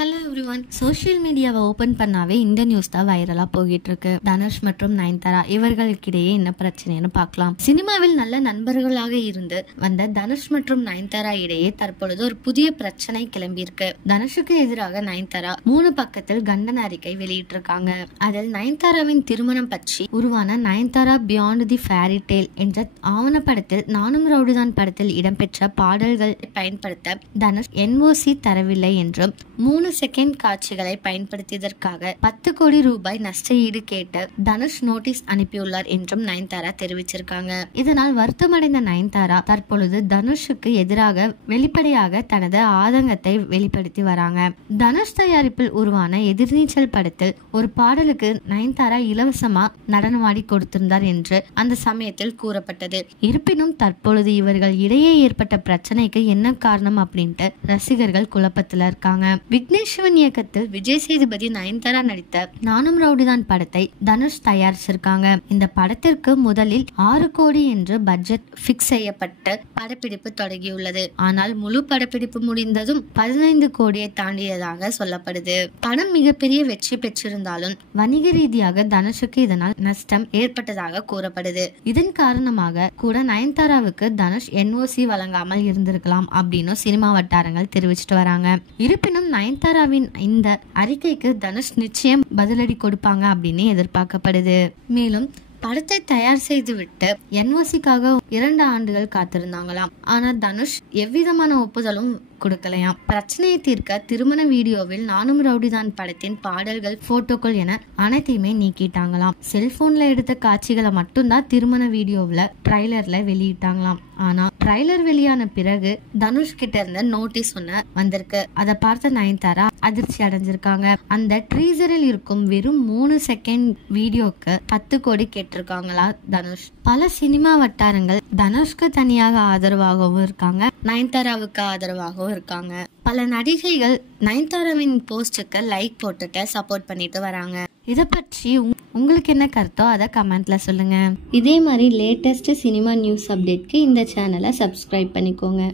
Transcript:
Hello everyone. Social மீடியாவை open பண்ணாவே இந்த நியூஸ் தான் வைரலா போயிட்டு இருக்கு. தனுஷ் மற்றும் நயன்தாரா இவர்களுக்கிடையே என்ன பிரச்சனைன்னு பார்க்கலாம். சினிமாவில் நல்ல நண்பர்களாக இருந்து வந்த தனுஷ் மற்றும் நயன்தாரா இடையே தற்பொழுது ஒரு புதிய பிரச்சனை கிளம்பி இருக்கு. தனுஷுக்கு எதிராக நயன்தாரா 3 பக்கத்தில் கண்டன அறிக்கை வெளியிட்டிருக்காங்க. அதில் நயன்தாராவின் திருமணம் பற்றி உருவான Nayanthara beyond the fairy tale என்ற ஆவணப்படத்தில் நானும் ரவுடிதான் படத்தில் இடம்பெற்ற பாடல்கள் பயன்படுத்த தனுஷ் NOC தரவில்லை என்றும் 3 செகண்ட் காட்சிகளை பயன்படுத்தியதற்காக 10 கோடி ரூபாய் நஷ்ட ஈடு கேட்டு தனுஷ் நோட்டீஸ் அனுப்பியுள்ளார் என்றும் நயன்தாரா தெரிவிச்சிருக்காங்க. இதனால் வருத்தமடைந்த நயன்தாரா தற்பொழுது தனுஷுக்கு எதிராக வெளிப்படையாக தனது ஆதங்கத்தை வெளிப்படுத்தி வராங்க. தனுஷ் தயாரிப்பில் உருவான எதிர்நீச்சல் படத்தில் ஒரு பாடலுக்கு நயன்தாரா இலவசமா நடனமாடி கொடுத்திருந்தார் என்று அந்த சமயத்தில் கூறப்பட்டது. இருப்பினும் தற்பொழுது இவர்கள் இடையே ஏற்பட்ட பிரச்சனைக்கு என்ன காரணம் அப்படின்ட்டு ரசிகர்கள் குழப்பத்துல இருக்காங்க. விக்னேஸ்வரன் இயக்கத்தில் விஜய் சேதுபதி நயன்தாரா நடித்த நானும் ரவுடிதான் படத்தை தனுஷ் தயாரிச்சிருக்காங்க. இந்த படத்திற்கு முதலில் 6 கோடி என்று பட்ஜெட் பிக்ஸ் செய்யப்பட்டு படப்பிடிப்பு தொடங்கியுள்ளது. ஆனால் முழு படப்பிடிப்பு முடிந்ததும் 15 கோடியை தாண்டியதாக சொல்லப்படுது. படம் மிகப்பெரிய வெற்றி பெற்றிருந்தாலும் வணிக ரீதியாக தனுஷுக்கு இதனால் நஷ்டம் ஏற்பட்டதாக கூறப்படுது. இதன் காரணமாக கூட நயன்தாராவுக்கு தனுஷ் NOC வழங்காமல் இருந்திருக்கலாம் அப்படின்னு சினிமா வட்டாரங்கள் தெரிவிச்சிட்டு வராங்க. இருப்பினும் நயன்தாராவின் இந்த அறிக்கைக்கு தனுஷ் நிச்சயம் பதிலடி கொடுப்பாங்க அப்படின்னு எதிர்பார்க்கப்படுது. மேலும் படத்தை தயார் செய்துவிட்டு NOCக்காக 2 ஆண்டுகள் காத்திருந்தாங்களாம். ஆனா தனுஷ் எவ்விதமான ஒப்புதலும் கொடுக்கலையாம். பிரச்சனையை தீர்க்க திருமண வீடியோவில் நானும் ரவுடிதான் படத்தின் பாடல்கள், போட்டோக்கள் என அனைத்தையுமே நீக்கிட்டாங்களாம். செல்போன்ல எடுத்த காட்சிகளை மட்டும்தான் திருமண வீடியோவில் ட்ரைலர்ல வெளியிட்டாங்களாம். ஆனா ட்ரைலர் வெளியான பிறகு தனுஷ் கிட்ட இருந்த நோட்டீஸ் ஒண்ணு வந்திருக்கு. அதை பார்த்த நயன்தாரா அதிர்ச்சி அடைஞ்சிருக்காங்க. அந்த ட்ரீசரில் இருக்கும் வெறும் 3 செகண்ட் வீடியோக்கு 10 கோடி கேட்டிருக்காங்களா தனுஷ். பல சினிமா வட்டாரங்கள் தனுஷ்க்கு தனியாக ஆதரவாகவும் இருக்காங்க, நயன்தாராவுக்கு ஆதரவாகவும் இருக்காங்க. பல நடிகைகள் நயன்தாராவின் போஸ்டுக்கு லைக் போட்டுட்டு சப்போர்ட் பண்ணிட்டு வராங்க. இதை பற்றி உங்களுக்கு என்ன கருத்தோ அதை கமெண்ட்ல சொல்லுங்க. இதே மாதிரி லேட்டஸ்ட் சினிமா நியூஸ் அப்டேட்க்கு இந்த சேனலை சப்ஸ்கிரைப் பண்ணிக்கோங்க.